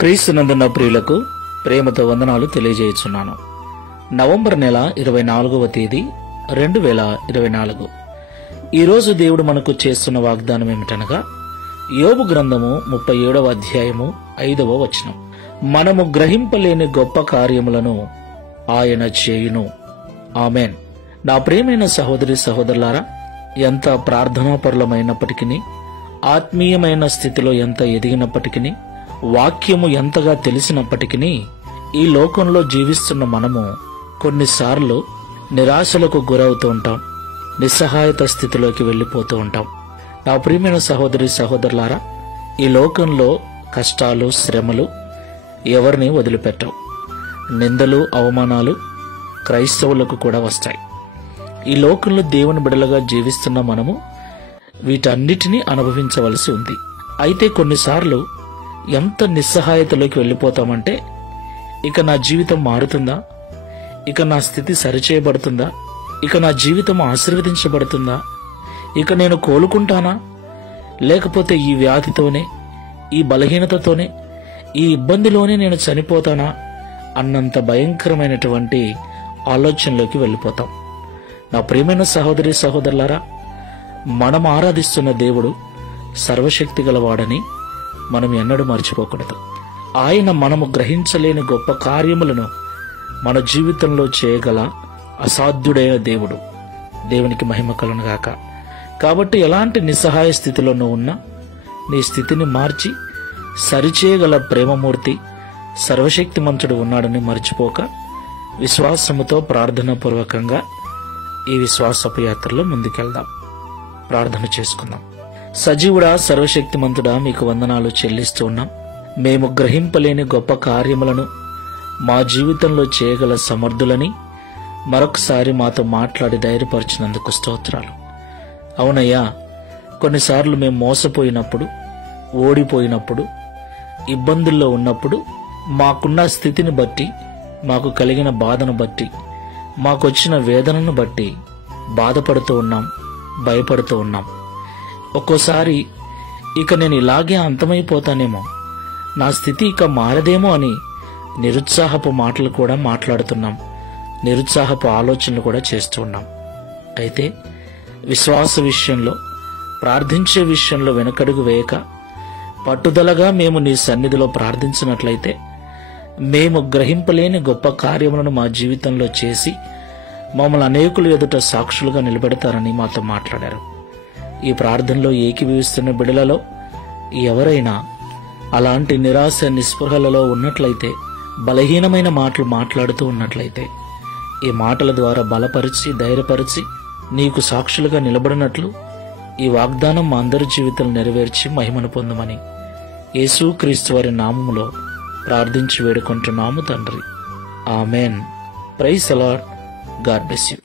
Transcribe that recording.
క్రీస్తునందున్న ప్రియులకు ప్రేమతో వందనాలు తెలియజేయుచున్నాను. నవంబర్ నెల 24వ తేదీ 2024. ఈరోజు దేవుడు మనకు చేస్తున్న వాగ్దానం ఏమిటనగా యోబు గ్రంథము 37వ అధ్యాయము 5వ వచనం. మనము గ్రహింపలేని గొప్ప కార్యములను ఆయన చేయును. ఆమెన్. నా ప్రియమైన సహోదరి సహోదరులారా, ఎంత ప్రార్థనాపరులమైనప్పటికీ, ఆత్మీయమైన స్థితిలో ఎంత ఎదిగినప్పటికీ, వాక్యము ఎంతగా తెలిసినప్పటికీ, ఈ లోకంలో జీవిస్తున్న మనము కొన్నిసార్లు నిరాశలకు గురవుతూ ఉంటాం, నిస్సహాయత స్థితిలోకి వెళ్ళిపోతూ ఉంటాం. నా ప్రియమైన సహోదరి సహోదరులారా, ఈ లోకంలో కష్టాలు శ్రమలు ఎవరిని వదిలిపెట్టవు. నిందలు అవమానాలు క్రైస్తవులకు కూడా వస్తాయి. ఈ లోకంలో దేవుని బిడలుగా జీవిస్తున్న మనము వీటన్నిటినీ అనుభవించవలసి ఉంది. అయితే కొన్నిసార్లు ఎంత నిస్సహాయతలోకి వెళ్ళిపోతామంటే, ఇక నా జీవితం మారుతుందా, ఇక నా స్థితి సరిచేయబడుతుందా, ఇక నా జీవితం ఆశీర్వదించబడుతుందా, ఇక నేను కోలుకుంటానా, లేకపోతే ఈ వ్యాధితోనే, ఈ బలహీనతతోనే, ఈ ఇబ్బందిలోనే నేను చనిపోతానా అన్నంత భయంకరమైనటువంటి ఆలోచనలోకి వెళ్ళిపోతాం. నా ప్రియమైన సహోదరి సహోదరులారా, మనం ఆరాధిస్తున్న దేవుడు సర్వశక్తి గలవాడని మనం ఎన్నడూ మర్చిపోకూడదు. ఆయన మనము గ్రహించలేని గొప్ప కార్యములను మన జీవితంలో చేయగల అసాధ్యుడైన దేవుడు. దేవునికి మహిమ కలుగునుగాక. కాబట్టి ఎలాంటి నిస్సహాయ స్థితిలో నువ్వు ఉన్నా నీ స్థితిని మార్చి సరిచేయగల ప్రేమమూర్తి సర్వశక్తిమంతుడు ఉన్నాడని మర్చిపోక విశ్వాసముతో ప్రార్థనాపూర్వకంగా ఈ విశ్వాసపు యాత్రలో ముందుకెళ్దాం. ప్రార్థన చేసుకుందాం. సజీవుడా, సర్వశక్తిమంతుడా, మీకు వందనాలు చెల్లిస్తూ ఉన్నాం. మేము గ్రహింపలేని గొప్ప కార్యములను మా జీవితంలో చేయగల సమర్థులని మరొకసారి మాతో మాట్లాడి ధైర్యపరిచినందుకు స్తోత్రాలు. అవునయ్యా, కొన్నిసార్లు మేము మోసపోయినప్పుడు, ఓడిపోయినప్పుడు, ఇబ్బందుల్లో ఉన్నప్పుడు, మాకున్న స్థితిని బట్టి, మాకు కలిగిన బాధను బట్టి, మాకొచ్చిన వేదనను బట్టి బాధపడుతూ ఉన్నాం, భయపడుతూ ఉన్నాం. ఒక్కోసారి ఇక నేను ఇలాగే అంతమైపోతానేమో, నా స్థితి ఇక మారదేమో అని నిరుత్సాహపు మాటలు కూడా మాట్లాడుతున్నాం, నిరుత్సాహపు ఆలోచనలు కూడా చేస్తూ ఉన్నాం. అయితే విశ్వాస విషయంలో, ప్రార్థించే విషయంలో వెనకడుగు వేయక పట్టుదలగా మేము నీ సన్నిధిలో ప్రార్థించినట్లయితే మేము గ్రహింపలేని గొప్ప కార్యములను మా జీవితంలో చేసి మమ్మల్ని అనేకులు ఎదుట సాక్షులుగా నిలబెడతారని మాతో మాట్లాడారు. ఈ ప్రార్థనలో ఏకీభవిస్తున్న బిడలలో ఎవరైనా అలాంటి నిరాశ నిస్పృహలలో ఉన్నట్లయితే, బలహీనమైన మాటలు మాట్లాడుతూ ఉన్నట్లయితే, ఈ మాటల ద్వారా బలపరిచి ధైర్యపరిచి నీకు సాక్షులుగా నిలబడినట్లు ఈ వాగ్దానం మా అందరి జీవితాలు నెరవేర్చి మహిమను పొందమని యేసుక్రీస్తు వారి నామములో ప్రార్థించి వేడుకుంటున్నాము తండ్రి. Amen. Praise the lord. God bless you.